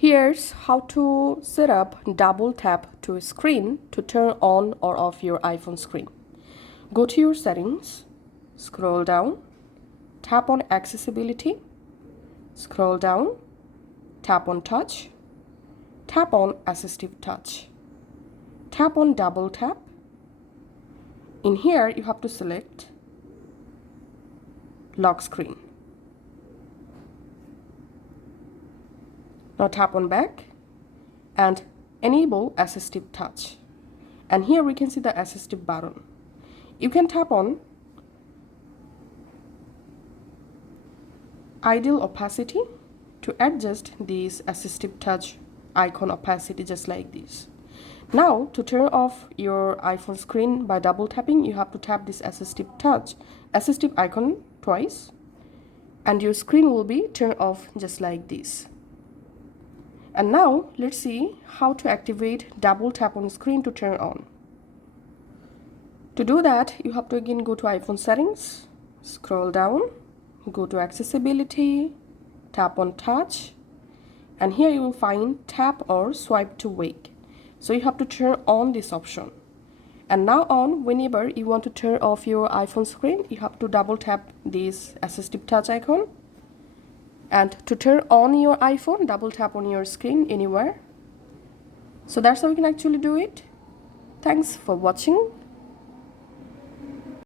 Here's how to set up double tap to a screen to turn on or off your iPhone screen. Go to your settings, scroll down, tap on accessibility, scroll down, tap on touch, tap on assistive touch, tap on double tap. In here you have to select lock screen. Now tap on back and enable assistive touch. And here we can see the assistive button. You can tap on ideal opacity to adjust this assistive touch icon opacity just like this. Now to turn off your iPhone screen by double tapping, you have to tap this assistive icon twice, and your screen will be turned off just like this. And now let's see how to activate double tap on screen to turn on. To do that, you have to again go to iPhone settings, scroll down, go to accessibility, tap on touch, and here you will find tap or swipe to wake. So you have to turn on this option. And now on, whenever you want to turn off your iPhone screen, you have to double tap this assistive touch icon. And to turn on your iPhone, double tap on your screen anywhere. So that's how you can actually do it. Thanks for watching.